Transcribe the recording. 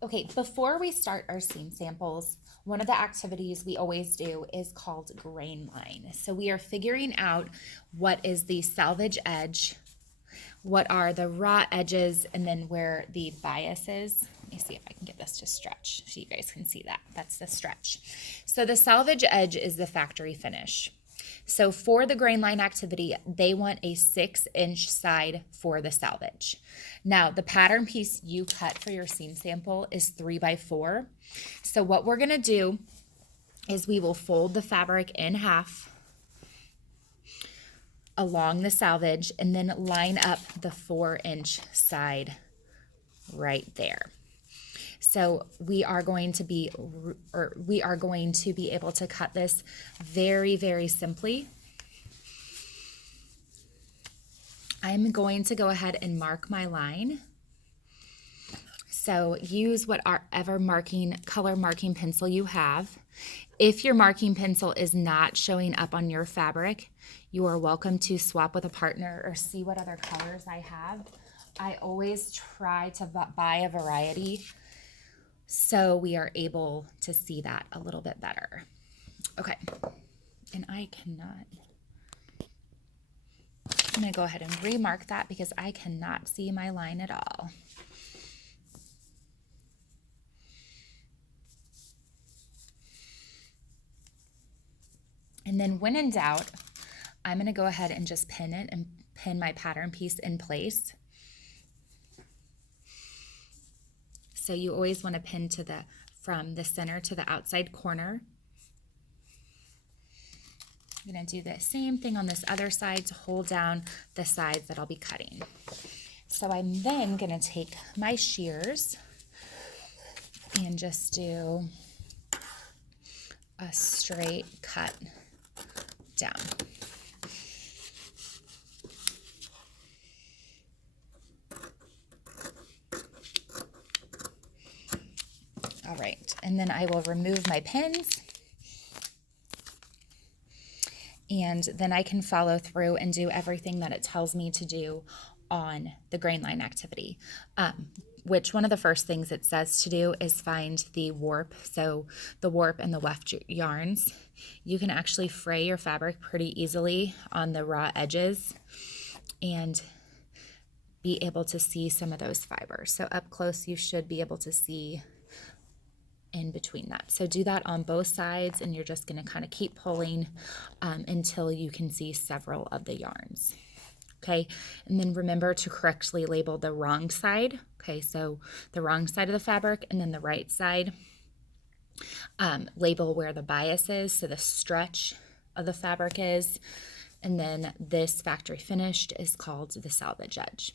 Okay, before we start our seam samples, one of the activities we always do is called grain line. So we are figuring out what is the salvage edge, what are the raw edges, and then where the bias is. Let me see if I can get this to stretch so you guys can see that. That's the stretch. So the salvage edge is the factory finish. So for the grain line activity, they want a 6-inch side for the salvage. Now, the pattern piece you cut for your seam sample is 3x4. So what we're gonna do is we will fold the fabric in half along the salvage and then line up the 4-inch side right there. So we are going to be able to cut this very, very simply. I'm going to go ahead and mark my line. So use whatever color marking pencil you have. If your marking pencil is not showing up on your fabric, you are welcome to swap with a partner or see what other colors I have. I always try to buy a variety so we are able to see that a little bit better. Okay, and I'm gonna go ahead and remark that because I cannot see my line at all. And then when in doubt, I'm gonna go ahead and just pin it and pin my pattern piece in place. So you always want to pin from the center to the outside corner. I'm going to do the same thing on this other side to hold down the sides that I'll be cutting. So I'm then going to take my shears and just do a straight cut down. All right, and then I will remove my pins, and then I can follow through and do everything that it tells me to do on the grain line activity, which one of the first things it says to do is find the warp. So the warp and the weft yarns. You can actually fray your fabric pretty easily on the raw edges and be able to see some of those fibers. So up close, you should be able to see in between that. So do that on both sides, and you're just going to kind of keep pulling until you can see several of the yarns. Okay, and then remember to correctly label the wrong side. Okay, so the wrong side of the fabric and then the right side. Label where the bias is, so the stretch of the fabric is, and then this factory finished is called the salvage edge.